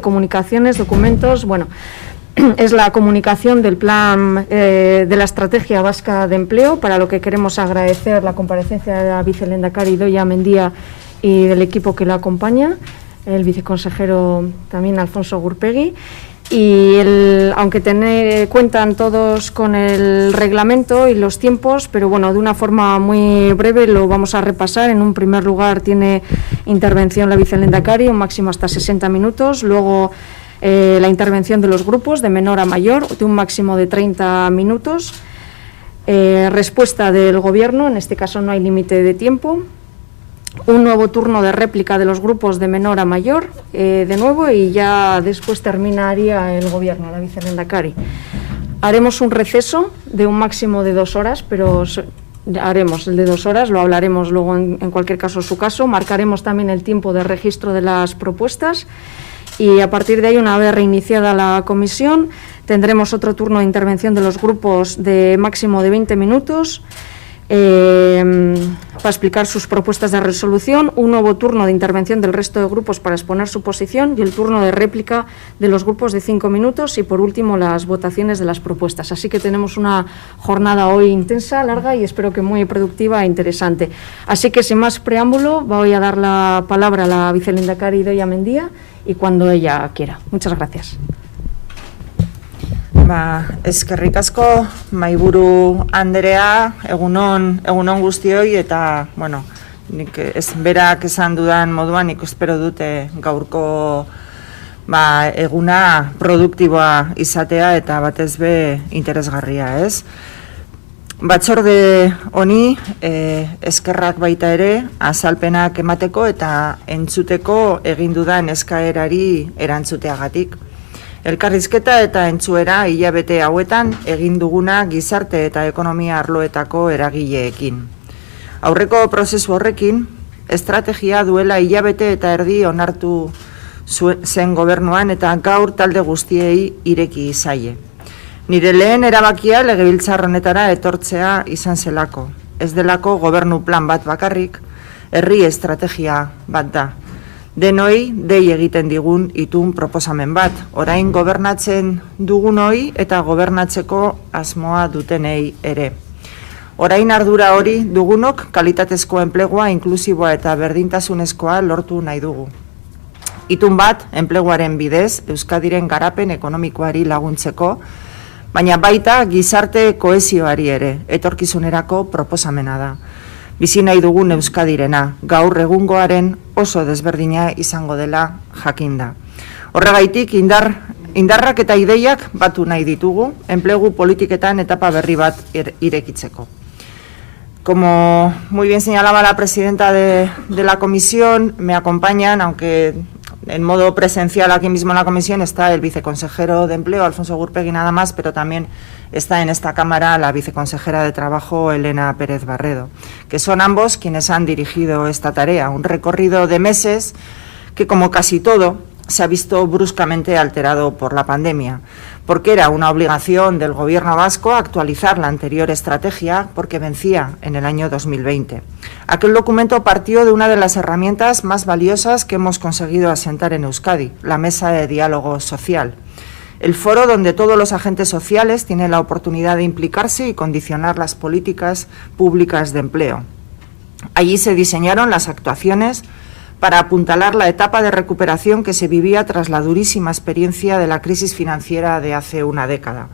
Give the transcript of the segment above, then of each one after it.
Comunicaciones, documentos, bueno, es la comunicación del plan de la Estrategia Vasca de Empleo, para lo que queremos agradecer la comparecencia de la vicelehendakari Idoia Mendia y del equipo que la acompaña, el viceconsejero también Alfonso Gurpegui. Y aunque cuentan todos con el reglamento y los tiempos, pero bueno, de una forma muy breve lo vamos a repasar. En un primer lugar tiene intervención la vicelehendakari, un máximo hasta 60 minutos, luego la intervención de los grupos de menor a mayor, de un máximo de 30 minutos, respuesta del Gobierno, en este caso no hay límite de tiempo, un nuevo turno de réplica de los grupos de menor a mayor, de nuevo, y ya después terminaría el Gobierno, la vicelehendakari. Haremos un receso de un máximo de 2 horas, pero haremos el de 2 horas, lo hablaremos luego en cualquier caso su caso. Marcaremos también el tiempo de registro de las propuestas y a partir de ahí, una vez reiniciada la comisión, tendremos otro turno de intervención de los grupos de máximo de 20 minutos, para explicar sus propuestas de resolución, un nuevo turno de intervención del resto de grupos para exponer su posición y el turno de réplica de los grupos de 5 minutos y, por último, las votaciones de las propuestas. Así que tenemos una jornada hoy intensa, larga y espero que muy productiva e interesante. Así que, sin más preámbulo, voy a dar la palabra a la vicelehendakari Idoia Mendia y cuando ella quiera. Muchas gracias. Eskerrik asko, mahaiburu Andrea, egunon guztioi, eta, bueno, nik berak esan dudan moduan, nik espero dute gaurko eguna produktiboa izatea eta batez be interesgarria, ez? Batzorde honi eskerrak baita ere, azalpenak emateko eta entzuteko egin dudan eskaerari erantzuteagatik. Elkarrizketa eta entzuera hilabete hauetan egin duguna gizarte eta ekonomia arloetako eragileekin. Aurreko prozesu horrekin, estrategia duela hilabete eta erdi onartu zen gobernuan eta gaur talde guztiei ireki zaie. Nire lehen erabakia legebiltzar honetara etortzea izan zelako. Ez delako gobernu plan bat bakarrik, herri estrategia bat da. Denoi dei egiten digun itun proposamen bat, orain gobernatzen dugunoi eta gobernatzeko asmoa dutenei ere. Orain ardura hori dugunok kalitatezko enplegua, inklusiboa eta berdintasunezkoa lortu nahi dugu. Itun bat, enpleguaren bidez, Euskadiren garapen ekonomikoari laguntzeko, baina baita gizarte kohesioari ere, etorkizunerako proposamena da. Bizi nahi dugun Euskadirena, gaur egungoaren oso desberdina izango dela jakinda. Horregaitik indarrak eta ideiak batu nahi ditugu, enplegu politiketan etapa berri bat irekitzeko. Como muy bien señalaba la presidenta de la comisión, me acompañan, aunque en modo presencial aquí mismo en la comisión está el viceconsejero de Empleo, Alfonso Gurpegui, nada más, pero también está en esta Cámara la viceconsejera de Trabajo, Elena Pérez Barredo, que son ambos quienes han dirigido esta tarea, un recorrido de meses que, como casi todo, se ha visto bruscamente alterado por la pandemia, porque era una obligación del Gobierno vasco actualizar la anterior estrategia porque vencía en el año 2020. Aquel documento partió de una de las herramientas más valiosas que hemos conseguido asentar en Euskadi, la Mesa de Diálogo Social, el foro donde todos los agentes sociales tienen la oportunidad de implicarse y condicionar las políticas públicas de empleo. Allí se diseñaron las actuaciones para apuntalar la etapa de recuperación que se vivía tras la durísima experiencia de la crisis financiera de hace una década.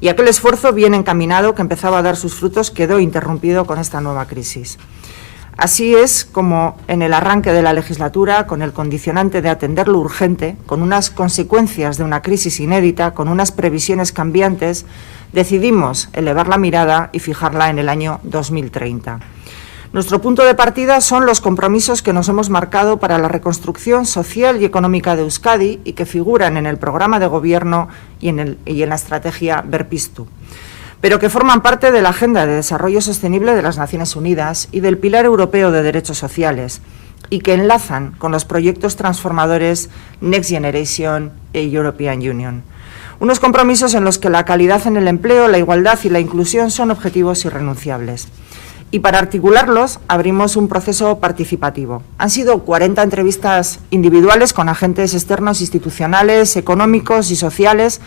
Y aquel esfuerzo bien encaminado que empezaba a dar sus frutos quedó interrumpido con esta nueva crisis. Así es como en el arranque de la legislatura, con el condicionante de atender lo urgente, con unas consecuencias de una crisis inédita, con unas previsiones cambiantes, decidimos elevar la mirada y fijarla en el año 2030. Nuestro punto de partida son los compromisos que nos hemos marcado para la reconstrucción social y económica de Euskadi y que figuran en el programa de gobierno y en la estrategia Berpiztu, pero que forman parte de la Agenda de Desarrollo Sostenible de las Naciones Unidas y del Pilar Europeo de Derechos Sociales, y que enlazan con los proyectos transformadores Next Generation e European Union. Unos compromisos en los que la calidad en el empleo, la igualdad y la inclusión son objetivos irrenunciables. Y para articularlos abrimos un proceso participativo. Han sido 40 entrevistas individuales con agentes externos, institucionales, económicos y sociales,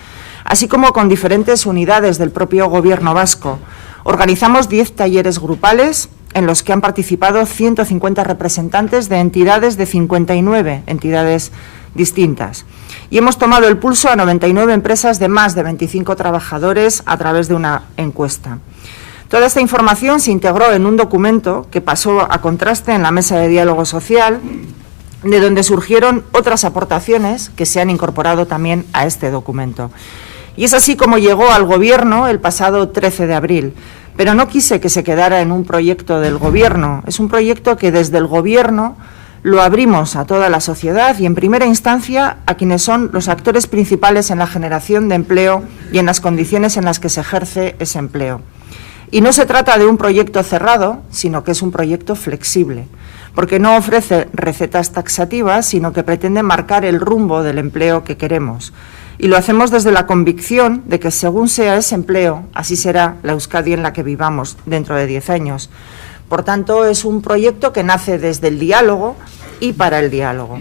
así como con diferentes unidades del propio Gobierno vasco. Organizamos 10 talleres grupales en los que han participado 150 representantes de entidades de 59 entidades distintas. Y hemos tomado el pulso a 99 empresas de más de 25 trabajadores a través de una encuesta. Toda esta información se integró en un documento que pasó a contraste en la mesa de diálogo social, de donde surgieron otras aportaciones que se han incorporado también a este documento. Y es así como llegó al Gobierno el pasado 13 de abril. Pero no quise que se quedara en un proyecto del Gobierno. Es un proyecto que desde el Gobierno lo abrimos a toda la sociedad y en primera instancia a quienes son los actores principales en la generación de empleo y en las condiciones en las que se ejerce ese empleo. Y no se trata de un proyecto cerrado, sino que es un proyecto flexible, porque no ofrece recetas taxativas, sino que pretende marcar el rumbo del empleo que queremos. Y lo hacemos desde la convicción de que según sea ese empleo, así será la Euskadi en la que vivamos dentro de 10 años. Por tanto, es un proyecto que nace desde el diálogo y para el diálogo.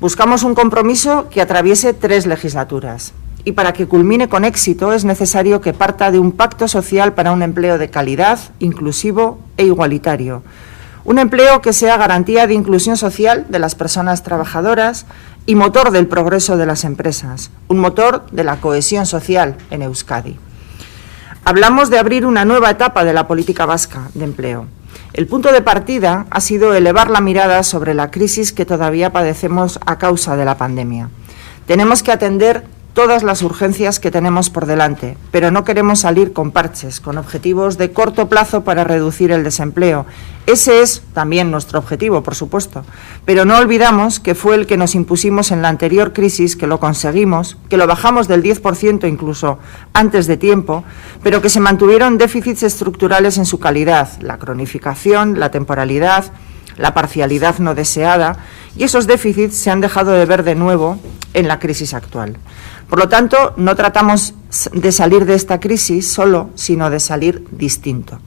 Buscamos un compromiso que atraviese 3 legislaturas. Y para que culmine con éxito es necesario que parta de un pacto social para un empleo de calidad, inclusivo e igualitario. Un empleo que sea garantía de inclusión social de las personas trabajadoras y motor del progreso de las empresas, un motor de la cohesión social en Euskadi. Hablamos de abrir una nueva etapa de la política vasca de empleo. El punto de partida ha sido elevar la mirada sobre la crisis que todavía padecemos a causa de la pandemia. Tenemos que atender todas las urgencias que tenemos por delante, pero no queremos salir con parches, con objetivos de corto plazo para reducir el desempleo. Ese es también nuestro objetivo, por supuesto, pero no olvidamos que fue el que nos impusimos en la anterior crisis, que lo conseguimos, que lo bajamos del 10% incluso antes de tiempo, pero que se mantuvieron déficits estructurales en su calidad, la cronificación, la temporalidad, la parcialidad no deseada, y esos déficits se han dejado de ver de nuevo en la crisis actual. Por lo tanto, no tratamos de salir de esta crisis solo, sino de salir distinto.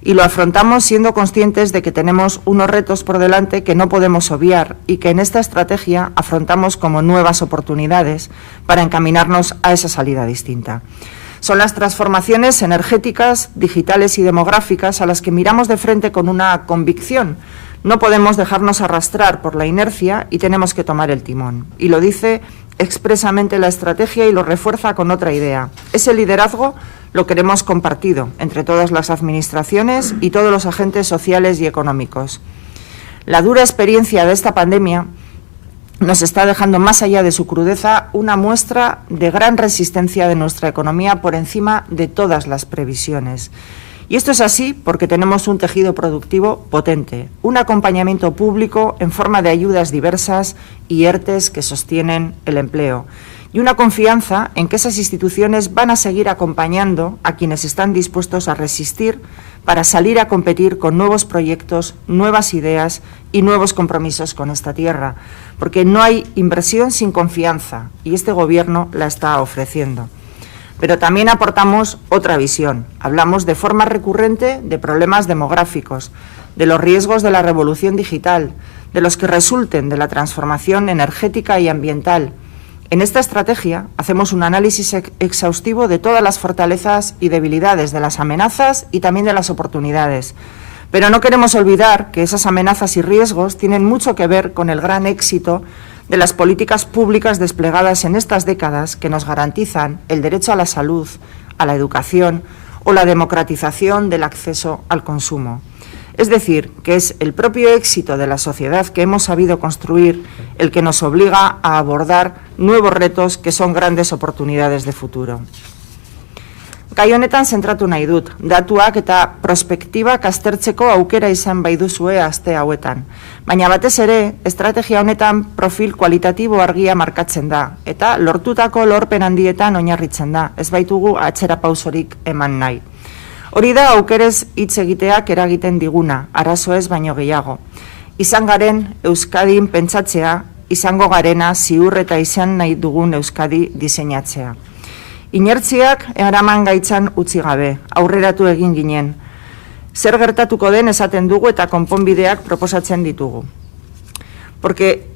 Y lo afrontamos siendo conscientes de que tenemos unos retos por delante que no podemos obviar y que en esta estrategia afrontamos como nuevas oportunidades para encaminarnos a esa salida distinta. Son las transformaciones energéticas, digitales y demográficas a las que miramos de frente con una convicción. No podemos dejarnos arrastrar por la inercia y tenemos que tomar el timón. Y lo dice expresamente la estrategia y lo refuerza con otra idea. Ese liderazgo lo queremos compartido entre todas las administraciones y todos los agentes sociales y económicos. La dura experiencia de esta pandemia nos está dejando, más allá de su crudeza, una muestra de gran resistencia de nuestra economía por encima de todas las previsiones. Y esto es así porque tenemos un tejido productivo potente, un acompañamiento público en forma de ayudas diversas y ERTEs que sostienen el empleo, y una confianza en que esas instituciones van a seguir acompañando a quienes están dispuestos a resistir para salir a competir con nuevos proyectos, nuevas ideas y nuevos compromisos con esta tierra, porque no hay inversión sin confianza y este Gobierno la está ofreciendo. Pero también aportamos otra visión. Hablamos de forma recurrente de problemas demográficos, de los riesgos de la revolución digital, de los que resulten de la transformación energética y ambiental. En esta estrategia hacemos un análisis exhaustivo de todas las fortalezas y debilidades, de las amenazas y también de las oportunidades. Pero no queremos olvidar que esas amenazas y riesgos tienen mucho que ver con el gran éxito de las políticas públicas desplegadas en estas décadas que nos garantizan el derecho a la salud, a la educación o la democratización del acceso al consumo. Es decir, que es el propio éxito de la sociedad que hemos sabido construir el que nos obliga a abordar nuevos retos que son grandes oportunidades de futuro. Gai honetan zentratu nahi dut, datuak eta prospektibak aztertzeko aukera izan bai duzue aste hauetan. Baina batez ere, estrategia honetan profil kualitatibo argia markatzen da, eta lortutako lorpen handietan oinarritzen da, ez baitugu atzera pausorik eman nahi. Hori da aukerez hitz egiteak eragiten diguna, arazo ez baino gehiago. Izan garen Euskadin pentsatzea, izango garena ziur eta izan nahi dugun Euskadi diseinatzea. Inertziak eraman gaitzan utzi gabe, aurreratu egin ginen. zer gertatuko den esaten dugu eta konponbideak proposatzen ditugu. Porque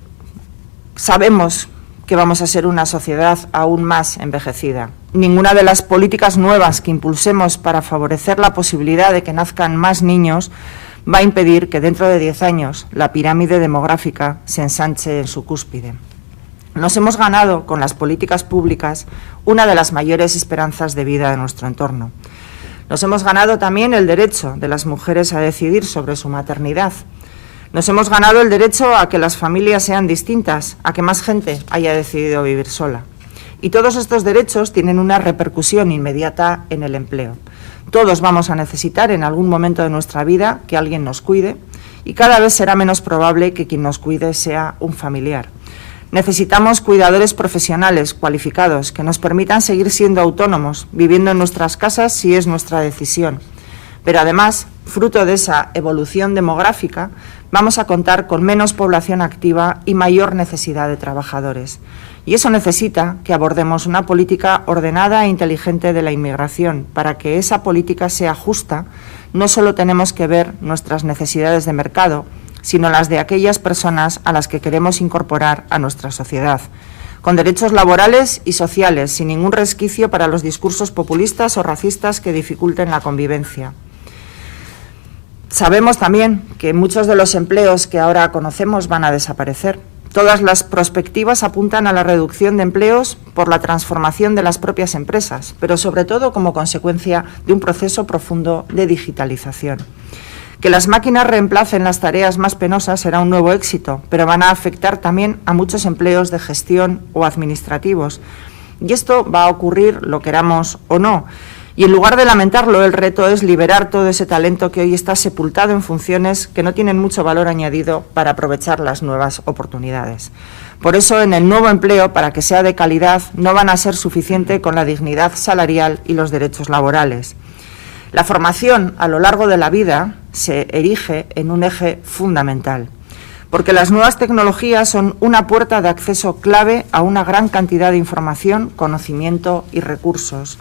sabemos que vamos a ser una sociedad aún más envejecida. Ninguna de las políticas nuevas que impulsemos para favorecer la posibilidad de que nazcan más niños va a impedir que dentro de 10 años la pirámide demográfica se ensanche en su cúspide. Nos hemos ganado con las políticas públicas una de las mayores esperanzas de vida de nuestro entorno. Nos hemos ganado también el derecho de las mujeres a decidir sobre su maternidad. Nos hemos ganado el derecho a que las familias sean distintas, a que más gente haya decidido vivir sola. Y todos estos derechos tienen una repercusión inmediata en el empleo. Todos vamos a necesitar en algún momento de nuestra vida que alguien nos cuide y cada vez será menos probable que quien nos cuide sea un familiar. Necesitamos cuidadores profesionales cualificados que nos permitan seguir siendo autónomos, viviendo en nuestras casas si es nuestra decisión. Pero además, fruto de esa evolución demográfica, vamos a contar con menos población activa y mayor necesidad de trabajadores. Y eso necesita que abordemos una política ordenada e inteligente de la inmigración. Para que esa política sea justa, no solo tenemos que ver nuestras necesidades de mercado, sino las de aquellas personas a las que queremos incorporar a nuestra sociedad, con derechos laborales y sociales, sin ningún resquicio para los discursos populistas o racistas que dificulten la convivencia. Sabemos también que muchos de los empleos que ahora conocemos van a desaparecer. Todas las perspectivas apuntan a la reducción de empleos por la transformación de las propias empresas, pero sobre todo como consecuencia de un proceso profundo de digitalización. Que las máquinas reemplacen las tareas más penosas será un nuevo éxito, pero van a afectar también a muchos empleos de gestión o administrativos. Y esto va a ocurrir, lo queramos o no. Y en lugar de lamentarlo, el reto es liberar todo ese talento que hoy está sepultado en funciones que no tienen mucho valor añadido para aprovechar las nuevas oportunidades. Por eso, en el nuevo empleo, para que sea de calidad, no van a ser suficiente con la dignidad salarial y los derechos laborales. La formación a lo largo de la vida se erige en un eje fundamental, porque las nuevas tecnologías son una puerta de acceso clave a una gran cantidad de información, conocimiento y recursos,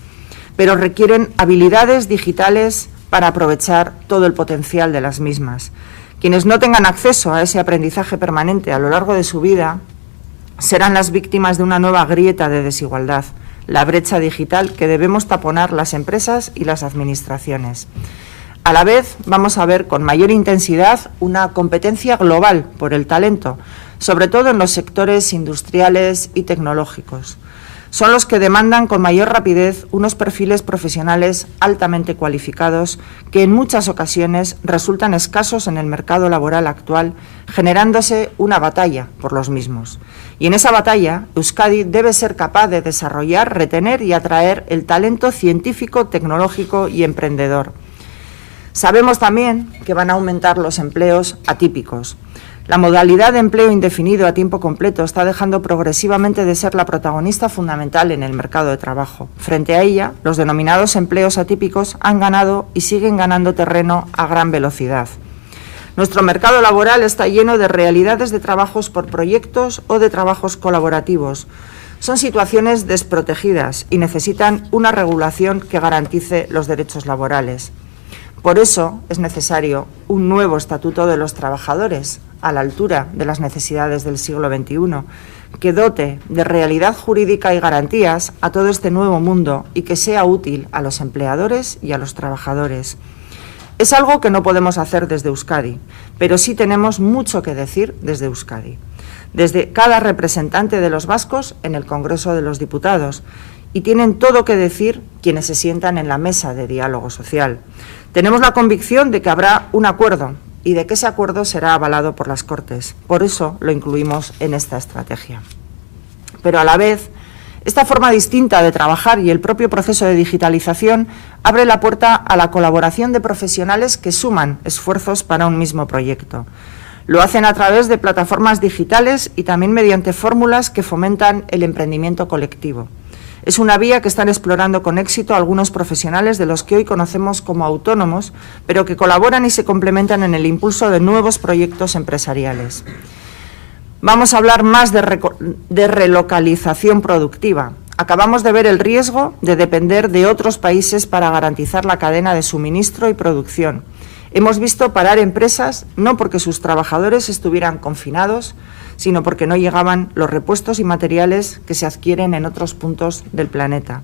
pero requieren habilidades digitales para aprovechar todo el potencial de las mismas. Quienes no tengan acceso a ese aprendizaje permanente a lo largo de su vida serán las víctimas de una nueva grieta de desigualdad, la brecha digital que debemos taponar las empresas y las administraciones. A la vez, vamos a ver con mayor intensidad una competencia global por el talento, sobre todo en los sectores industriales y tecnológicos. Son los que demandan con mayor rapidez unos perfiles profesionales altamente cualificados que en muchas ocasiones resultan escasos en el mercado laboral actual, generándose una batalla por los mismos. Y en esa batalla, Euskadi debe ser capaz de desarrollar, retener y atraer el talento científico, tecnológico y emprendedor. Sabemos también que van a aumentar los empleos atípicos. La modalidad de empleo indefinido a tiempo completo está dejando progresivamente de ser la protagonista fundamental en el mercado de trabajo. Frente a ella, los denominados empleos atípicos han ganado y siguen ganando terreno a gran velocidad. Nuestro mercado laboral está lleno de realidades de trabajos por proyectos o de trabajos colaborativos. Son situaciones desprotegidas y necesitan una regulación que garantice los derechos laborales. Por eso es necesario un nuevo estatuto de los trabajadores, a la altura de las necesidades del siglo XXI, que dote de realidad jurídica y garantías a todo este nuevo mundo y que sea útil a los empleadores y a los trabajadores. Es algo que no podemos hacer desde Euskadi, pero sí tenemos mucho que decir desde Euskadi, desde cada representante de los vascos en el Congreso de los Diputados, y tienen todo que decir quienes se sientan en la mesa de diálogo social. Tenemos la convicción de que habrá un acuerdo y de que ese acuerdo será avalado por las Cortes. Por eso lo incluimos en esta estrategia. Pero a la vez, esta forma distinta de trabajar y el propio proceso de digitalización abre la puerta a la colaboración de profesionales que suman esfuerzos para un mismo proyecto. Lo hacen a través de plataformas digitales y también mediante fórmulas que fomentan el emprendimiento colectivo. Es una vía que están explorando con éxito algunos profesionales de los que hoy conocemos como autónomos, pero que colaboran y se complementan en el impulso de nuevos proyectos empresariales. Vamos a hablar más de relocalización productiva. Acabamos de ver el riesgo de depender de otros países para garantizar la cadena de suministro y producción. Hemos visto parar empresas no porque sus trabajadores estuvieran confinados, sino porque no llegaban los repuestos y materiales que se adquieren en otros puntos del planeta.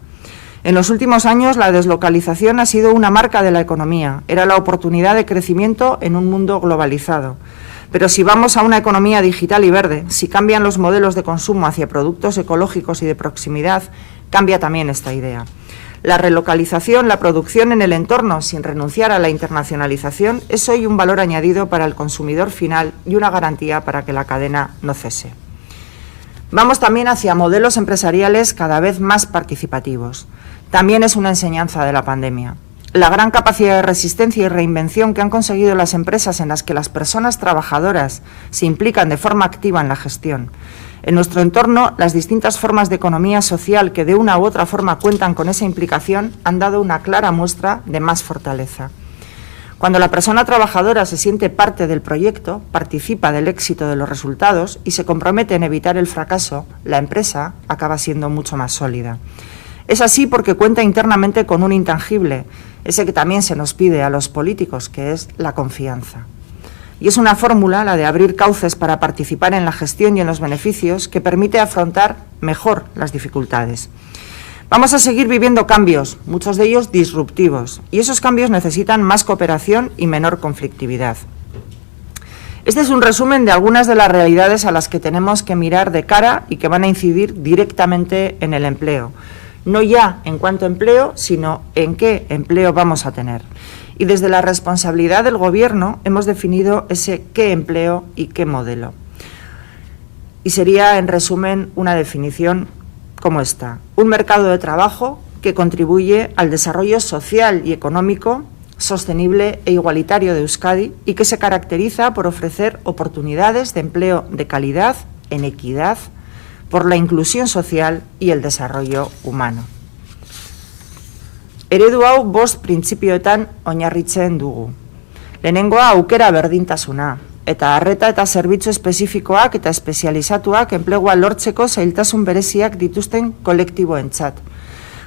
En los últimos años, la deslocalización ha sido una marca de la economía. Era la oportunidad de crecimiento en un mundo globalizado. Pero si vamos a una economía digital y verde, si cambian los modelos de consumo hacia productos ecológicos y de proximidad, cambia también esta idea. La relocalización, la producción en el entorno, sin renunciar a la internacionalización, es hoy un valor añadido para el consumidor final y una garantía para que la cadena no cese. Vamos también hacia modelos empresariales cada vez más participativos. También es una enseñanza de la pandemia. La gran capacidad de resistencia y reinvención que han conseguido las empresas en las que las personas trabajadoras se implican de forma activa en la gestión. En nuestro entorno, las distintas formas de economía social que de una u otra forma cuentan con esa implicación han dado una clara muestra de más fortaleza. Cuando la persona trabajadora se siente parte del proyecto, participa del éxito de los resultados y se compromete en evitar el fracaso, la empresa acaba siendo mucho más sólida. Es así porque cuenta internamente con un intangible, ese que también se nos pide a los políticos, que es la confianza. Y es una fórmula, la de abrir cauces para participar en la gestión y en los beneficios, que permite afrontar mejor las dificultades. Vamos a seguir viviendo cambios, muchos de ellos disruptivos, y esos cambios necesitan más cooperación y menor conflictividad. Este es un resumen de algunas de las realidades a las que tenemos que mirar de cara y que van a incidir directamente en el empleo. No ya en cuanto a empleo, sino en qué empleo vamos a tener. Y desde la responsabilidad del Gobierno hemos definido ese qué empleo y qué modelo. Y sería, en resumen, una definición como esta: un mercado de trabajo que contribuye al desarrollo social y económico sostenible e igualitario de Euskadi y que se caracteriza por ofrecer oportunidades de empleo de calidad, en equidad, por la inclusión social y el desarrollo humano. Eredu hau 5 printzipioetan oinarritzen dugu. Lehenengoa aukera berdintasuna, eta arreta eta zerbitzu espezifikoak eta espezializatuak enplegua lortzeko zailtasun bereziak dituzten kolektiboentzat.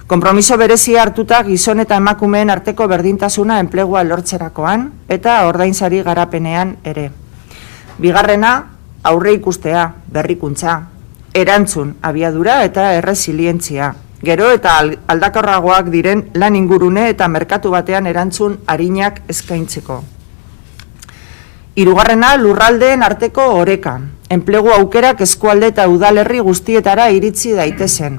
Konpromiso berezia hartuta gizon eta emakumeen arteko berdintasuna enplegua lortzerakoan eta ordainsari garapenean ere. Bigarrena, aurre ikustea, berrikuntza, erantzun abiadura eta erresilientzia. Gero eta aldakorragoak diren lan ingurune eta merkatu batean erantzun arinak eskaintzeko. Hirugarrena, lurraldeen arteko oreka. Enplegu aukerak eskualde eta udalerri guztietara iritsi daitezen.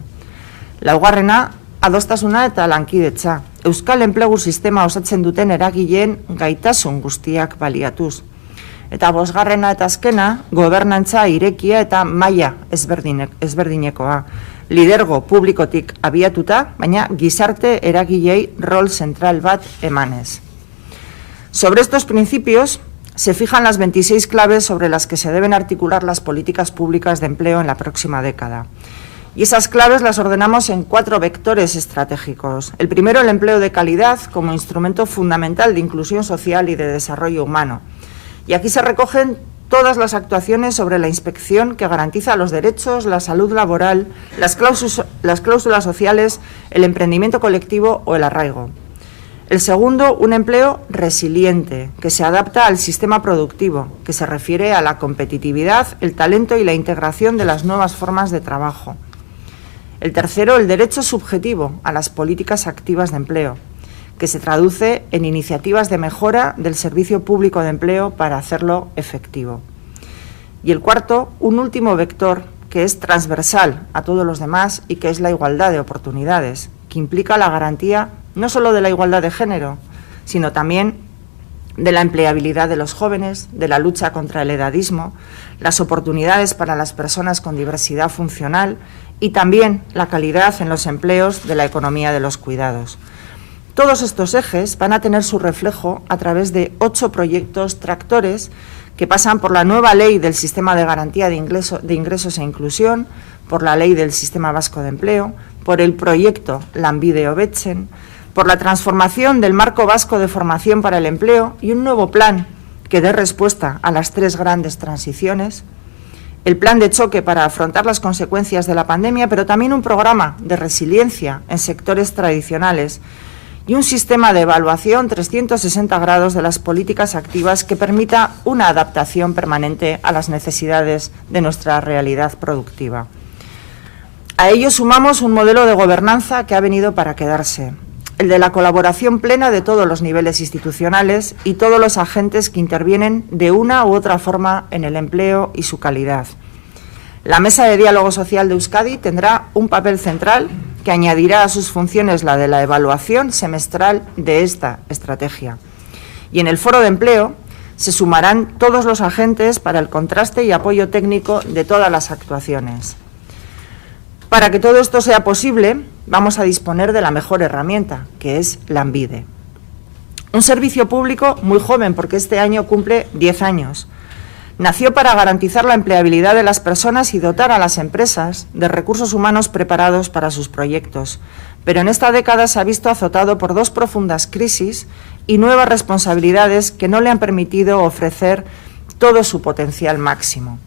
Laugarrena, adostasuna eta lankidetza. Euskal enplegu sistema osatzen duten eragileen gaitasun guztiak baliatuz. Eta bosgarrena eta azkena, gobernantza irekia eta maila ezberdinekoa. Lidergo publikotik abiatuta, baina gizarte eragilei rol zentral bat emanez. Sobre estos principios se fijan las 26 claves sobre las que se deben articular las políticas públicas de empleo en la próxima década. Y esas claves las ordenamos en 4 vectores estratégicos. El primero, el empleo de calidad como instrumento fundamental de inclusión social y de desarrollo humano. Y aquí se recogen todas las actuaciones sobre la inspección que garantiza los derechos, la salud laboral, las cláusulas sociales, el emprendimiento colectivo o el arraigo. El segundo, un empleo resiliente, que se adapta al sistema productivo, que se refiere a la competitividad, el talento y la integración de las nuevas formas de trabajo. El tercero, el derecho subjetivo a las políticas activas de empleo, que se traduce en iniciativas de mejora del servicio público de empleo para hacerlo efectivo. Y el cuarto, un último vector que es transversal a todos los demás y que es la igualdad de oportunidades, que implica la garantía no solo de la igualdad de género, sino también de la empleabilidad de los jóvenes, de la lucha contra el edadismo, las oportunidades para las personas con diversidad funcional y también la calidad en los empleos de la economía de los cuidados. Todos estos ejes van a tener su reflejo a través de 8 proyectos tractores que pasan por la nueva ley del Sistema de Garantía de Ingresos e Inclusión, por la ley del Sistema Vasco de Empleo, por el proyecto Lanbide Hobetzen, por la transformación del Marco Vasco de Formación para el Empleo y un nuevo plan que dé respuesta a las 3 grandes transiciones, el plan de choque para afrontar las consecuencias de la pandemia, pero también un programa de resiliencia en sectores tradicionales y un sistema de evaluación 360 grados de las políticas activas que permita una adaptación permanente a las necesidades de nuestra realidad productiva. A ello sumamos un modelo de gobernanza que ha venido para quedarse, el de la colaboración plena de todos los niveles institucionales y todos los agentes que intervienen de una u otra forma en el empleo y su calidad. La Mesa de Diálogo Social de Euskadi tendrá un papel central que añadirá a sus funciones la de la evaluación semestral de esta estrategia. Y en el Foro de Empleo se sumarán todos los agentes para el contraste y apoyo técnico de todas las actuaciones. Para que todo esto sea posible, vamos a disponer de la mejor herramienta, que es Lanbide. Un servicio público muy joven, porque este año cumple 10 años. Nació para garantizar la empleabilidad de las personas y dotar a las empresas de recursos humanos preparados para sus proyectos. Pero en esta década se ha visto azotado por 2 profundas crisis y nuevas responsabilidades que no le han permitido ofrecer todo su potencial máximo.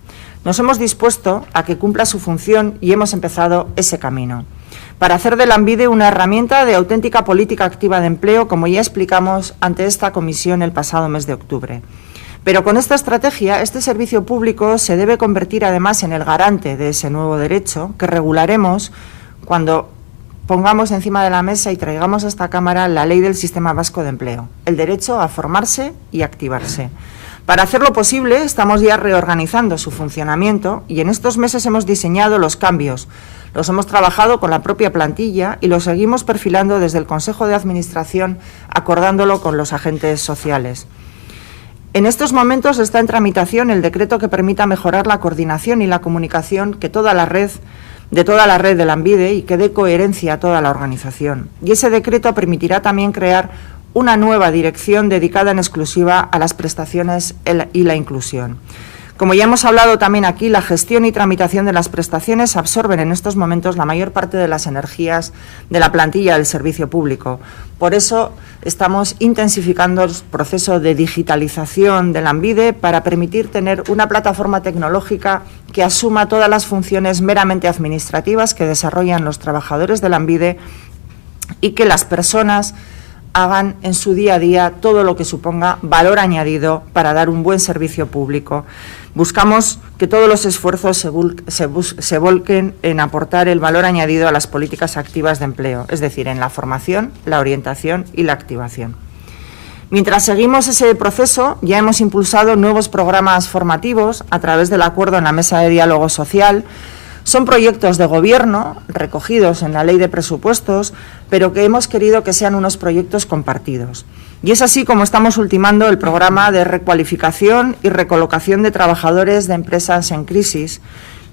Nos hemos dispuesto a que cumpla su función y hemos empezado ese camino, para hacer de Lanbide una herramienta de auténtica política activa de empleo, como ya explicamos ante esta comisión el pasado mes de octubre. Pero con esta estrategia, este servicio público se debe convertir además en el garante de ese nuevo derecho que regularemos cuando pongamos encima de la mesa y traigamos a esta Cámara la Ley del Sistema Vasco de Empleo, el derecho a formarse y activarse. Para hacerlo posible, estamos ya reorganizando su funcionamiento y en estos meses hemos diseñado los cambios. Los hemos trabajado con la propia plantilla y los seguimos perfilando desde el Consejo de Administración, acordándolo con los agentes sociales. En estos momentos está en tramitación el decreto que permita mejorar la coordinación y la comunicación de toda la red de Lanbide y que dé coherencia a toda la organización. Y ese decreto permitirá también crear una nueva dirección dedicada en exclusiva a las prestaciones y la inclusión. Como ya hemos hablado también aquí, la gestión y tramitación de las prestaciones absorben en estos momentos la mayor parte de las energías de la plantilla del servicio público. Por eso estamos intensificando el proceso de digitalización de Lanbide para permitir tener una plataforma tecnológica que asuma todas las funciones meramente administrativas que desarrollan los trabajadores de Lanbide y que las personas hagan en su día a día todo lo que suponga valor añadido para dar un buen servicio público. Buscamos que todos los esfuerzos se volquen en aportar el valor añadido a las políticas activas de empleo, es decir, en la formación, la orientación y la activación. Mientras seguimos ese proceso, ya hemos impulsado nuevos programas formativos a través del acuerdo en la Mesa de Diálogo Social. Son proyectos de gobierno recogidos en la Ley de Presupuestos, pero que hemos querido que sean unos proyectos compartidos. Y es así como estamos ultimando el programa de recualificación y recolocación de trabajadores de empresas en crisis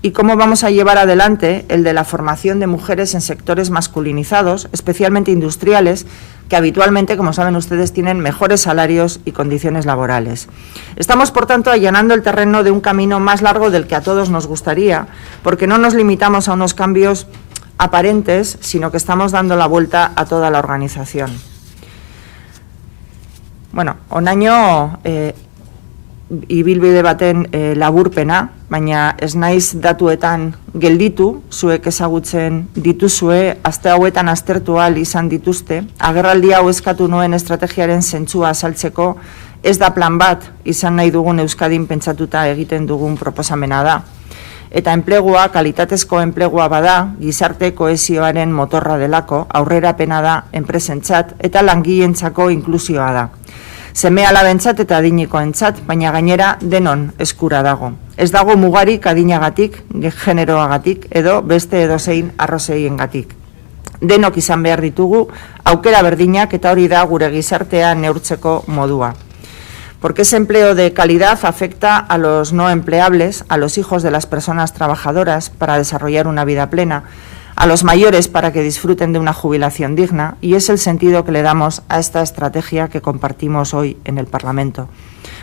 y cómo vamos a llevar adelante el de la formación de mujeres en sectores masculinizados, especialmente industriales, que habitualmente, como saben ustedes, tienen mejores salarios y condiciones laborales. Estamos, por tanto, allanando el terreno de un camino más largo del que a todos nos gustaría, porque no nos limitamos a unos cambios aparentes, sino que estamos dando la vuelta a toda la organización. Bueno, honaino ibilbide baten laburpena, baina ez naiz datuetan gelditu, zuek ezagutzen dituzue, aste hauetan aztertu ahal izan dituzte, agerraldi hau eskatu nuen estrategiaren zentzua azaltzeko, ez da plan bat izan nahi dugun Euskadin pentsatuta egiten dugun proposamena da. Eta enplegua, kalitatezko enplegua bada, gizarte kohesioaren motorra delako, aurrerapena da enpresentzat eta langileentzako inklusioa da. Seme-alabentzat eta adinikoentzat, baina gainera denon eskura dago. Ez dago mugarik adinagatik, generoagatik edo beste edozein arrazeiengatik. Denok izan behar ditugu, aukera berdinak eta hori da gure gizartea neurtzeko modua. Porque ese empleo de calidad afecta a los no empleables, a los hijos de las personas trabajadoras para desarrollar una vida plena, a los mayores para que disfruten de una jubilación digna, y es el sentido que le damos a esta estrategia que compartimos hoy en el Parlamento.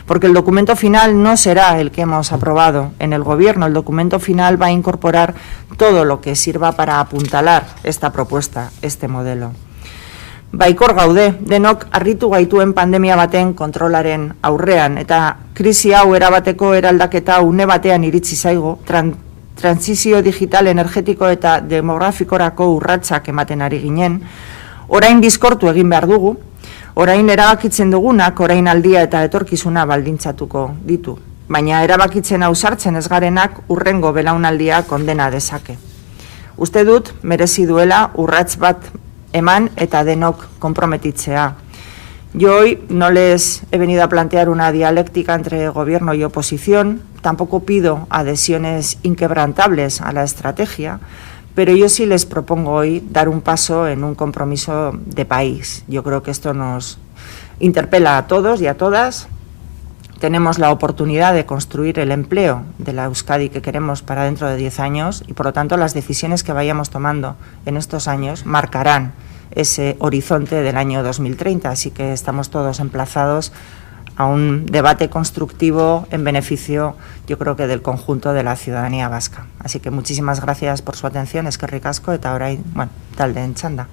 Porque el documento final no será el que hemos aprobado en el Gobierno, el documento final va a incorporar todo lo que sirva para apuntalar esta propuesta, este modelo. Baikor gaude, denok harritu gaituen pandemia baten kontrolaren aurrean, eta krisi hau erabateko eraldaketa une batean iritsi zaigu, transizio digital, energetiko eta demografikorako urratsak ematen ari ginen, Orain bizkortu egin behar dugu, orain erabakitzen dugunak, orain aldia eta etorkizuna baldintzatuko ditu. Baina erabakitzen ausartzen ez garenak urrengo belaunaldia kondena dezake. Uste dut, merezi duela urrats bat eman eta denok konprometitzea. Yo hoy no les he venido a plantear una dialéctica entre gobierno y oposición, tampoco pido adhesiones inquebrantables a la estrategia, pero yo sí les propongo hoy dar un paso en un compromiso de país. Yo creo que esto nos interpela a todos y a todas. Tenemos la oportunidad de construir el empleo de la Euskadi que queremos para dentro de 10 años y, por lo tanto, las decisiones que vayamos tomando en estos años marcarán ese horizonte del año 2030. Así que estamos todos emplazados a un debate constructivo en beneficio, yo creo que del conjunto de la ciudadanía vasca. Así que muchísimas gracias por su atención, eskerrik asko, eta orain, talde en txanda.